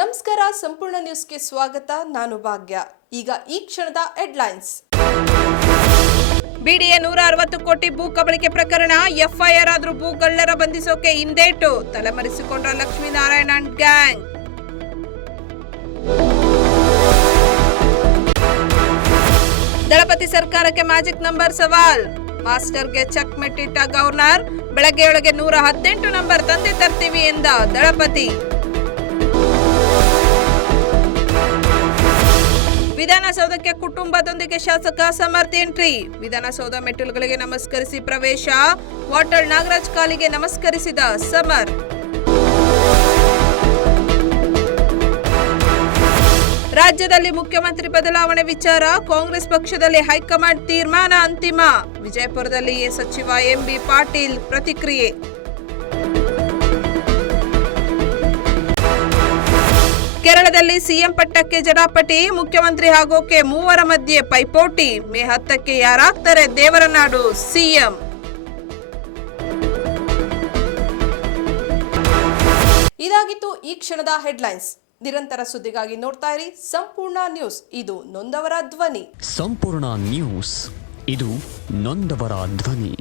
ನಮಸ್ಕಾರ, ಸಂಪೂರ್ಣ ನ್ಯೂಸ್ಗೆ ಸ್ವಾಗತ. ನಾನು ಭಾಗ್ಯ. ಈಗ ಈ ಕ್ಷಣದ ಹೆಡ್ಲೈನ್ಸ್. ಬಿಡಿಎ 160 ಕೋಟಿ ಭೂ ಕಬಳಿಕೆ ಪ್ರಕರಣ, ಎಫ್ಐಆರ್ ಆದ್ರೂ ಭೂಗಳ್ಳರ ಬಂಧಿಸೋಕೆ ಹಿಂದೇಟು, ತಲೆಮರೆಸಿಕೊಂಡ ಲಕ್ಷ್ಮೀನಾರಾಯಣ ಅಂಡ್ ಗ್ಯಾಂಗ್. ದಳಪತಿ ಸರ್ಕಾರಕ್ಕೆ ಮ್ಯಾಜಿಕ್ ನಂಬರ್ ಸವಾಲ್, ಮಾಸ್ಟರ್ಗೆ ಚೆಕ್ ಮೆಟ್ಟಿಟ್ಟ ಗವರ್ನರ್. ಬೆಳಗ್ಗೆಯೊಳಗೆ 118 ನಂಬರ್ ತಂದೆ ತರ್ತೀವಿ ಎಂದ ದಳಪತಿ. ವಿಧಾನಸೌಧಕ್ಕೆ ಕುಟುಂಬದೊಂದಿಗೆ ಶಾಸಕ ಸಮರ್ಥ್ ಎಂಟ್ರಿ, ವಿಧಾನಸೌಧ ಮೆಟ್ಟಿಲುಗಳಿಗೆ ನಮಸ್ಕರಿಸಿ ಪ್ರವೇಶ. ವಾಟಾಳ್ ನಾಗರಾಜ್ ಕಾಲಿಗೆ ನಮಸ್ಕರಿಸಿದ ಸಮರ್ಥ್. ರಾಜ್ಯದಲ್ಲಿ ಮುಖ್ಯಮಂತ್ರಿ ಬದಲಾವಣೆ ವಿಚಾರ, ಕಾಂಗ್ರೆಸ್ ಪಕ್ಷದಲ್ಲಿ ಹೈಕಮಾಂಡ್ ತೀರ್ಮಾನ ಅಂತಿಮ. ವಿಜಯಪುರದಲ್ಲಿ ಸಚಿವ ಎಂಬಿ ಪಾಟೀಲ್ ಪ್ರತಿಕ್ರಿಯೆ. ಕೇರಳದಲ್ಲಿ ಸಿಎಂ ಪಟ್ಟಕ್ಕೆ ಜಟಾಪಟಿ, ಮುಖ್ಯಮಂತ್ರಿ ಆಗೋಕೆ ಮೂವರ ಮಧ್ಯೆ ಪೈಪೋಟಿ. ಮೇ 10ಕ್ಕೆ ಯಾರಾಗ್ತಾರೆ ದೇವರನಾಡು ಸಿಎಂ? ಇದಾಗಿತ್ತು ಈ ಕ್ಷಣದ ಹೆಡ್ಲೈನ್ಸ್. ನಿರಂತರ ಸುದ್ದಿಗಾಗಿ ನೋಡ್ತಾ ಇರಿ ಸಂಪೂರ್ಣ ನ್ಯೂಸ್. ಇದು ನೊಂದವರ ಧ್ವನಿ. ಸಂಪೂರ್ಣ ನ್ಯೂಸ್, ಇದು ನೊಂದವರ ಧ್ವನಿ.